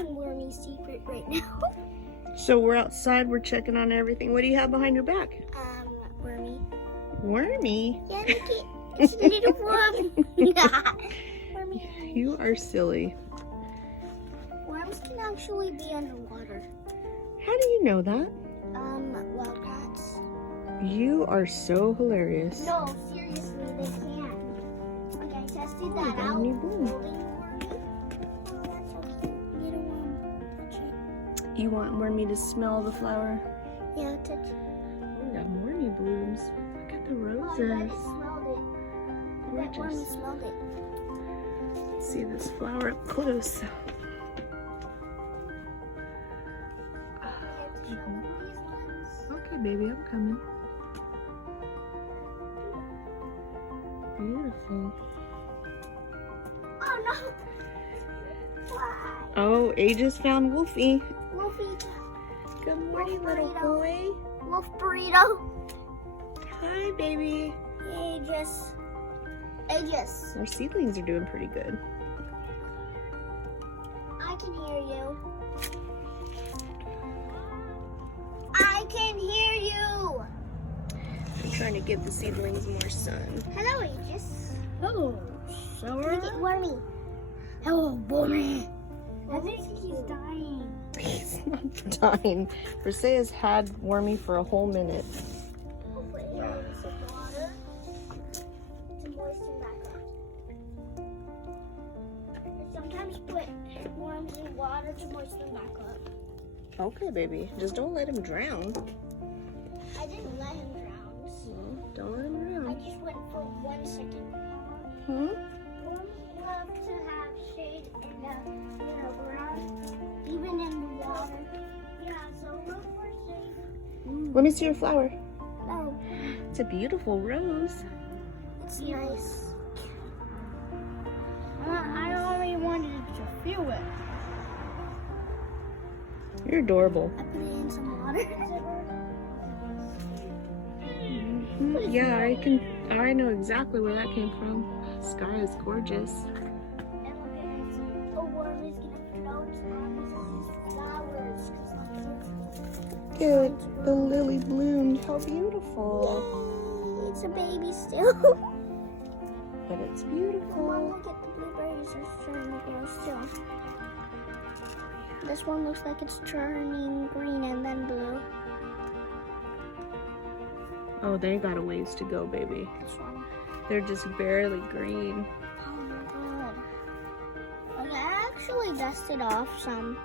keeping Wormie's secret right now. So we're outside, we're checking on everything. What do you have behind your back? Wormie. Wormie? Yeah, look it. It's a little worm. Wormie. You are silly. Worms can actually be underwater. How do you know that? Wildcats. You are so hilarious. No, seriously, they can. Okay, I tested that out. Wormy bloom. Holding Wormie. Oh, that's so cute. Little worm. Touch it. You want Wormie to smell the flower? Yeah, touch it. Oh, we got Wormie blooms. Look at the Oh, I bet roses. it smelled it. I bet Wormie Gorgeous. smelled it. Let's see this flower up close. Show them these ones. Okay, baby, I'm coming. Beautiful. Oh no! Why? Oh, Aegis found Wolfie. Wolfie. Good morning, Wolf little burrito. boy. Wolf burrito. Hi, baby. Aegis. Our seedlings are doing pretty good. I can hear you. I can hear you. I'm trying to give the seedlings more sun. Hello, Aegis. Oh, Look at Wormie. Hello, Wormie. I think he's dying. He's not dying. Brisea's had Wormie for a whole minute. I'll put him in some water to moisten back up. I sometimes put worms in water to moisten back up. Okay, baby. Just don't let him drown. I didn't let him drown. Don't let him I drown. just went for 1 second. Hmm? Worms love to have shade in the ground, even in the water. Yeah, so look for shade. Let me see your flower. No, It's a beautiful rose. it's nice. I only wanted to feel it. You're adorable. I put it in some water. Yeah, I know exactly where that came from. The sky is gorgeous. And look at this. A worm is gonna float on these flowers. Good. The lily bloomed. How beautiful. Yay, it's a baby still. But it's Mom, beautiful. look at the blueberries are starting to grow still. This one looks like it's turning green and then blue. Oh, they got a ways to go, baby. This one. They're just barely green. Oh my god. Okay, I actually dusted off some.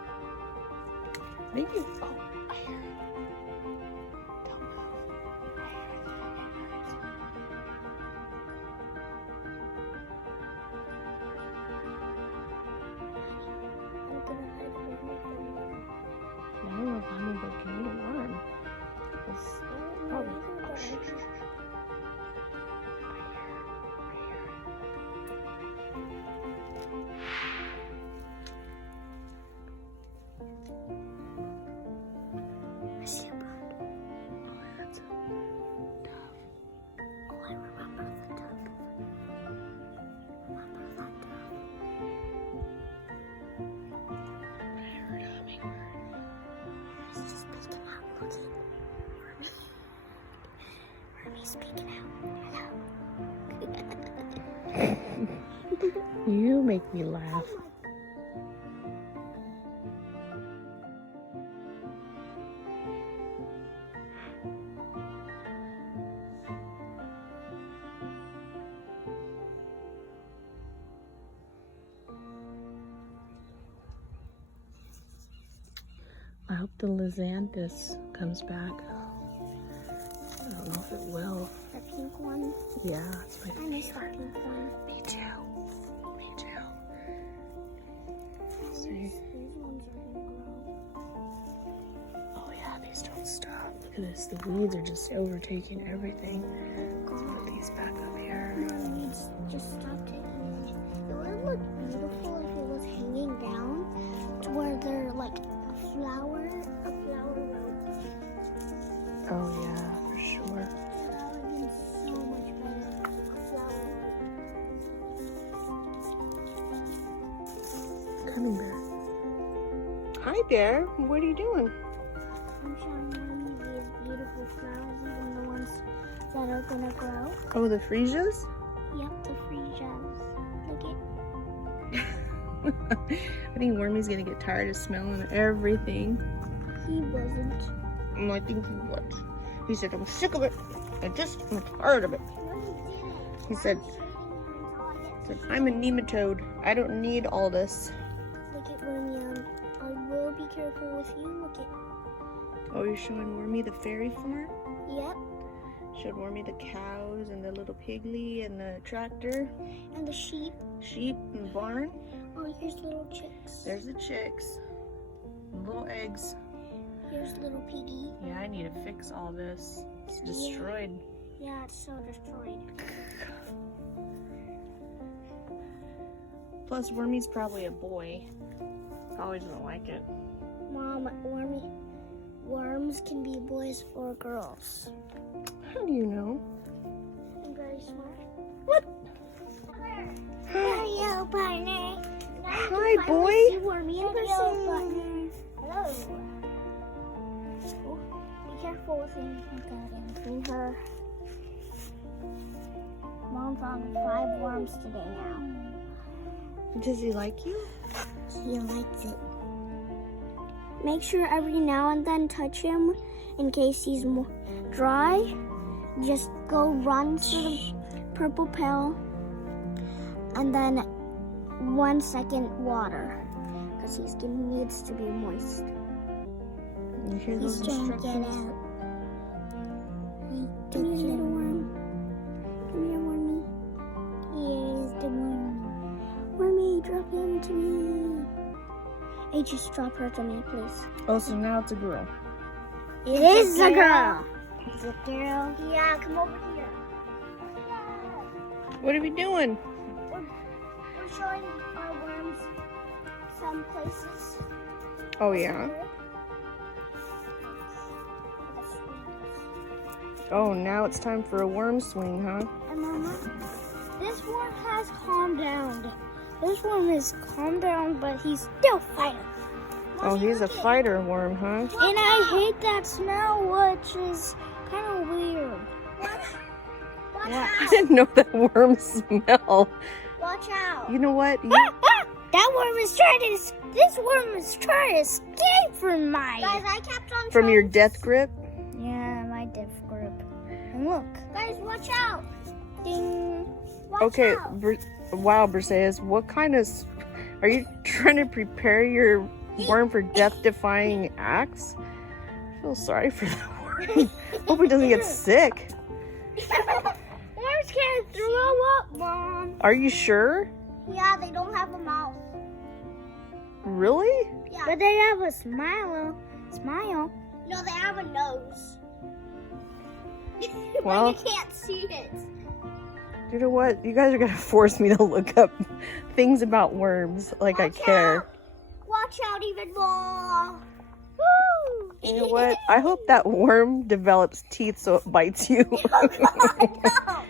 Maybe. Oh, I hear it. Don't move. I hear the hummingbirds. I'm gonna hide the worm from you. I don't know if hummingbird can eat a worm. It's probably. Oh, shh, shh, shh. I see a bird. Oh, that's a dove. Oh, I remember the dove. Remember that dove. I heard a hummingbird. He's just speaking out. Look at Wormie. Wormie's speaking out. Hello. You make me laugh. I hope the Lizanthus comes back. I don't know if it will. The pink one. Yeah, it's my I miss that pink one. Me too. Me too. See? These ones are gonna grow. Oh yeah, these don't stop. Look at this. The weeds are just overtaking everything. Let's put these back up here. The weeds just stop taking it. It would look beautiful if it was hanging down to where they're like a flower road. Oh yeah, for sure. That would be so much better. A flower road. Hummingbird. Hi there. What are you doing? I'm showing Mommy these beautiful flowers, even the ones that are gonna grow. Oh, the freesias? Yep, the freesias. Look I think Wormie's gonna get tired of smelling everything. he wasn't. I think he was. He said, I'm sick of it. I'm tired of it. No, he didn't. He said, I'm a nematode. I don't need all this. Look at Wormie. I will be careful with you. Look at. Oh, you're showing Wormie the fairy farm? Yep. Showed Wormie the cows and the little pigly and the tractor. And the sheep. Sheep and the barn. Oh, here's little chicks. There's the chicks. Little eggs. Here's little piggy. Yeah, I need to fix all this. It's destroyed. Yeah, it's so destroyed. Plus, Wormie's probably a boy. Probably doesn't like it. Mom, worms can be boys or girls. How do you know? I'm very smart. What? Hello, partner. Hi, boy. Wormie in person. Hello. Oh, be careful with him. Okay, between her. Mom found 5 worms today now. Does he like you? He likes it. Make sure every now and then touch him in case he's more dry. Just go run to the purple pill and then 1 second water because his skin needs to be moist. You hear those He's trying to get instructions? out. Come here, little worm. Come here, Wormie. Here's the worm. Wormie, drop him to me. Hey, just drop her to me, please. Oh, so now it's a girl. It is a girl. Is it girl? Yeah, come over here. What are we doing? We're showing our worms some places. Oh, yeah. Oh, now it's time for a worm swing, huh? And Mama, this worm has calmed down. This worm is calmed down, but he's still fighting. Oh, he's a fighter worm, huh? And I hate that smell, which is kind of weird. Watch Yeah, I out. didn't know that worms smell. Watch out. You know what? That worm is trying to. This worm is trying to escape from my. Guys, I kept on. From your death grip? Yeah, my death grip. And look. Guys, watch out. Ding. Watch Okay, out. wow, Briseis, what kind of... Are you trying to prepare your worm for death-defying acts? I feel sorry for the worm. Hope he doesn't get sick. Worms can't throw up, Mom. Are you sure? Yeah, they don't have a mouth. Really? Yeah. But they have a smile. No, they have a nose. Well, but you can't see it. you know what? You guys are going to force me to look up things about worms like I care. Out. Watch out even more. Woo! You know what? I hope that worm develops teeth so it bites you. Oh, God, no. Are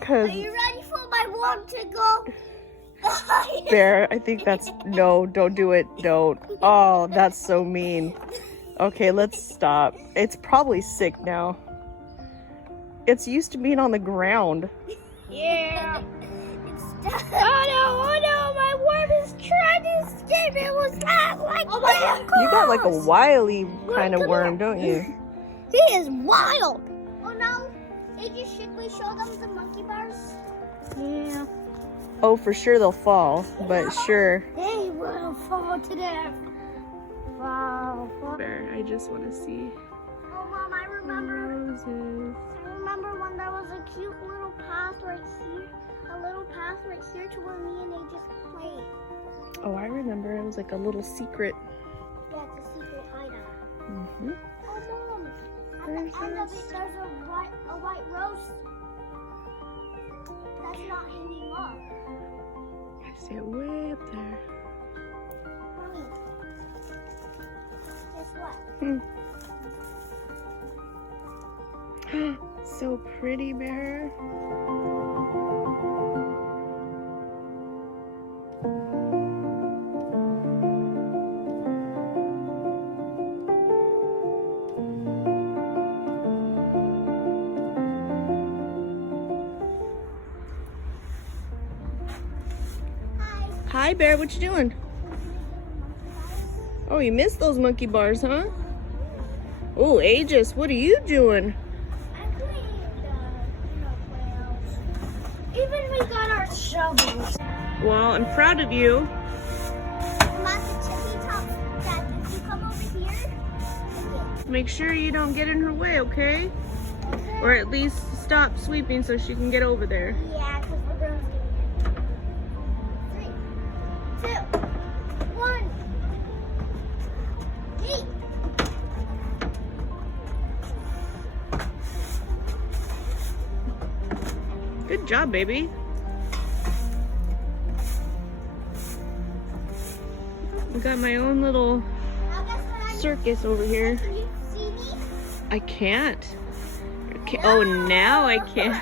'Cause you ready for my worm to go? Bear, I think that's... No, don't do it. Don't. Oh, that's so mean. Okay, let's stop. It's probably sick now. It's used to being on the ground. Yeah. Oh no, my worm is trying to escape. It was not like that. You got like a wily kind of worm, don't you? He is wild. Oh no. Should we show them the monkey bars? Yeah. Oh, for sure they'll fall, but sure. They will fall to death. Wow. Bear, I just want to see. Oh, Mom, I remember. Roses. I remember when there was a cute little path right here. A little path right here to where me and they just played. Oh, I remember. It was like a little secret. Yeah, it's a secret hideout. Mm-hmm. Oh, Mom. At the end of it, there's a white rose. That's not hanging up. I see it way up there. Mommy, guess what? So pretty, Bear. Hi, Bear. What you doing? Oh, you missed those monkey bars, huh? Oh, Aegis, what are you doing? I'm cleaning the Even we got our shovels. Well, I'm proud of you. Dad, if you come over here. Make sure you don't get in her way, okay? Or at least stop sweeping so she can get over there. Yeah, because the broom's getting here. 3, 2, 1. Yeet. Good job, baby. I got my own little Now guess what I'm circus over here. Can you see me? I can't. Oh, now I can.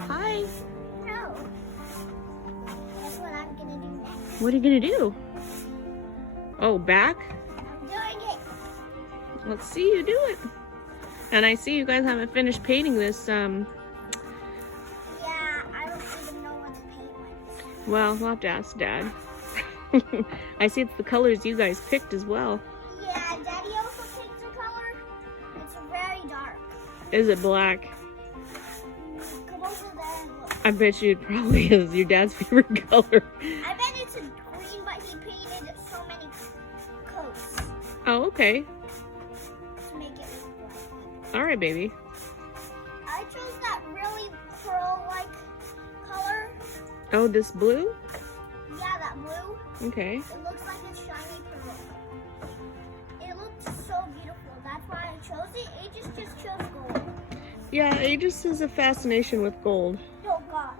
Hi. No. Guess what I'm gonna do next? What are you gonna do? Oh, back? I'm doing it. Let's see you do it. And I see you guys haven't finished painting this. Yeah, I don't even know what to paint with. Well, we'll have to ask Dad. I see it's the colors you guys picked as well. Yeah, Daddy also picked a color. It's very dark. Is it black? Come over there and look. I bet you it probably is your dad's favorite color. I bet it's a green, but he painted so many coats Oh, okay. to make it look black. All right, baby. I chose that really pearl-like color. Oh, this blue? Yeah, that blue. Okay. It looks like a shiny pearl. It looked so beautiful. That's why I chose it. Aegis just chose gold. Yeah, Aegis has a fascination with gold. Oh, God.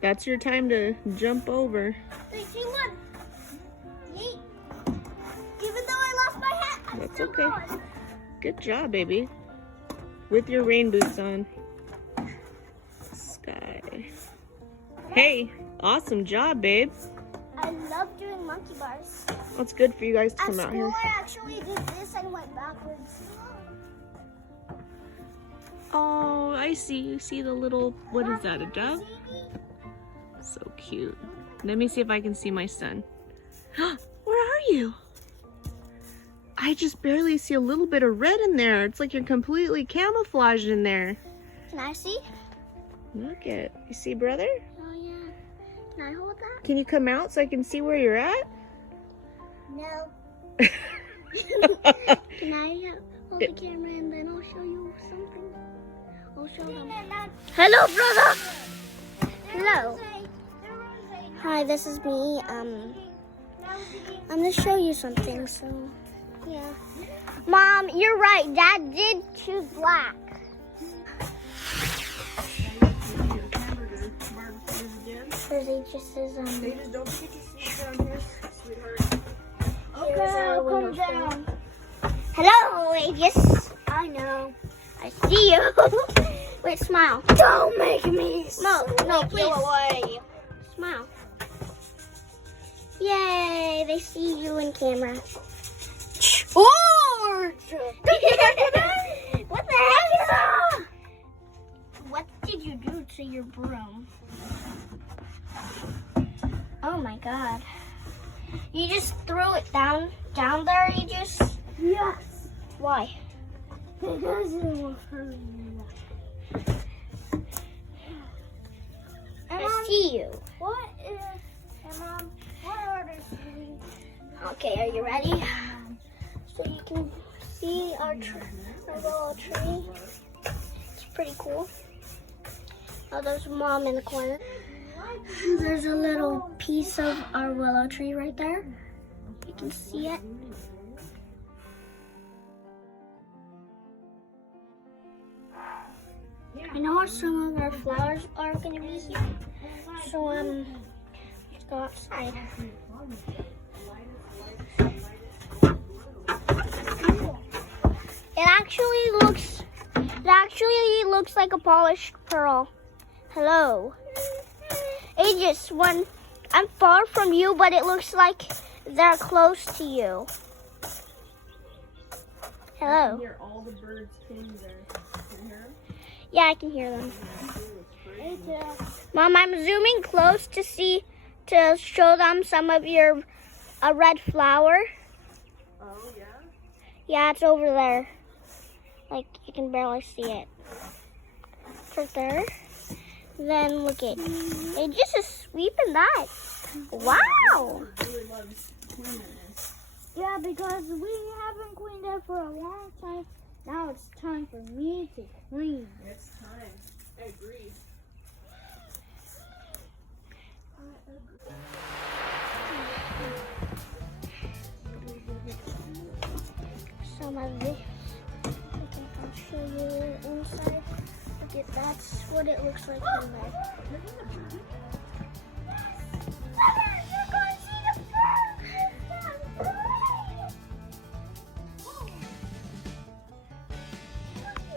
That's your time to jump over. 3, 2, 1. Yeet. Even though I lost my hat, I'm That's still okay. going. Good job, baby. With your rain boots on. Sky. Hey, awesome job, babe. I love doing monkey bars. Well, it's good for you guys to At come out school, here. I actually did this and went backwards. Oh, I see. You see the little, what is that, a dove? See me? So cute. Let me see if I can see my son. Where are you? I just barely see a little bit of red in there. It's like you're completely camouflaged in there. Can I see? Look it. You see, brother? Oh, yeah. Can I hold that? Can you come out so I can see where you're at? No. Can I hold the camera and then I'll show you something? I'll show them. Hello, brother. Hello. Hi, this is me. I'm gonna show you something. So, yeah. Mom, you're right. Dad did choose black. There's Aegis's, Don't forget to sit down here, sweetheart. Okay, I'll come down. Hello, Aegis. I know. I see you. Wait, smile. Don't make me. No, please. Away. Smile. Yay! They see you in camera. Oh! What the heck is that? What did you do to your broom? Oh my God! You just threw it down there. You just. Yes. Why? Because it will hurt you. I see you. What is? Mom, what orders do we? Okay, are you ready? So you can see our little tree. It's pretty cool. Oh, there's Mom in the corner. There's a little piece of our willow tree right there. You can see it. I know where some of our flowers are going to be here. So, let's go outside. It actually looks like a polished pearl. Hello. Aegis, I'm far from you, but it looks like they're close to you. Hello. I can hear all the birds singing there. Can you hear them? Yeah, I can hear them. Mom, I'm zooming close to show them some of your red flower. Oh, yeah? Yeah, it's over there. Like, you can barely see it. It's right there. Then look at it. It just is sweeping that. Wow. Really loves cleaning this. Yeah, because we haven't cleaned it for a long time. Now it's time for me to clean. It's time. I agree. Some of this. I'll show you inside. Look at that's what it looks like in there.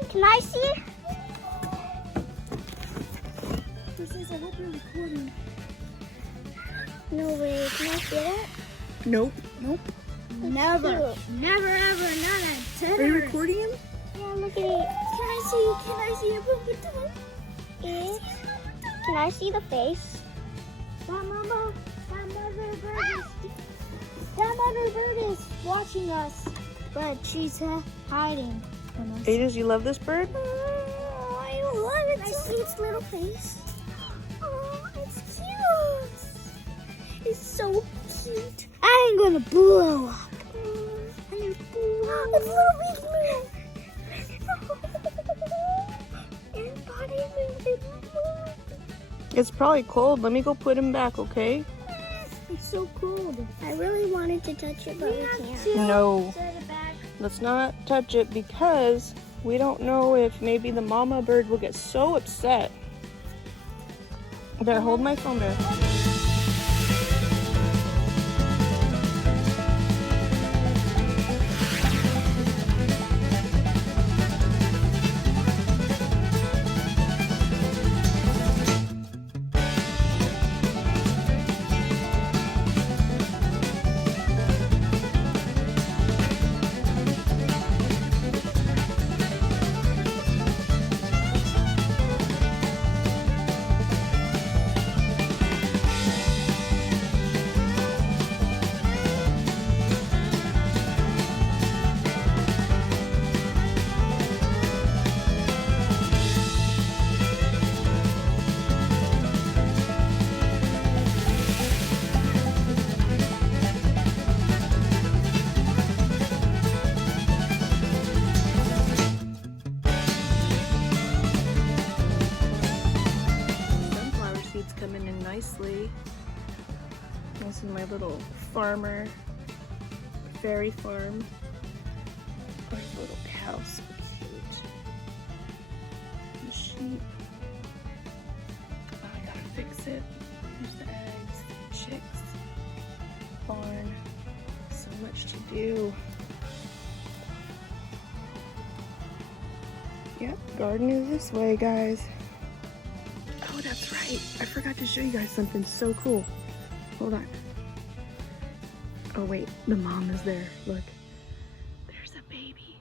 Can I see? Princess, I hope you're recording. No way. Can I see it? Nope. Never. Cute. Never, ever, none. Are you recording him? Yeah, look at it. Can I see it? It. Can I see the face? That mother bird is watching us, but she's hiding from us. Ages, you love this bird? Oh, I love it. Can I see its little face? Oh, it's cute. It's so cute. I'm gonna blow up. It's little big blue. And body moving. It's probably cold. Let me go put him back, okay? It's so cold. I really wanted to touch it, but we can't. No. Set it back. Let's not touch it because we don't know if maybe the mama bird will get so upset. There, hold my phone there. Coming in nicely. This is my little farmer fairy farm. There's a little cow, so cute. The sheep. Oh, I gotta fix it. There's the eggs, the chicks, barn. So much to do. Yep, garden is this way, guys. Oh, that's right. I forgot to show you guys something so cool. Hold on. Oh, wait. The mom is there. Look. There's a baby.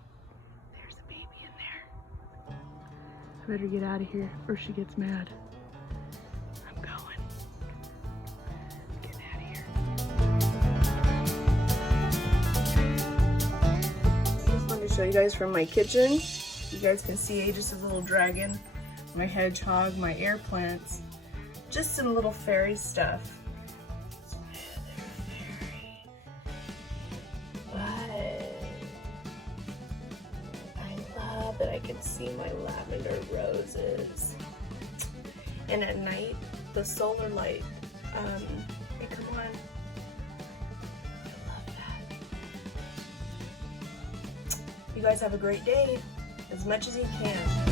There's a baby in there. I better get out of here or she gets mad. I'm going. Getting out of here. I just wanted to show you guys from my kitchen. You guys can see Aegis' little dragon, my hedgehog, my air plants, just some little fairy stuff. But I love that I can see my lavender roses. And at night, the solar light, they come on. I love that. You guys have a great day, as much as you can.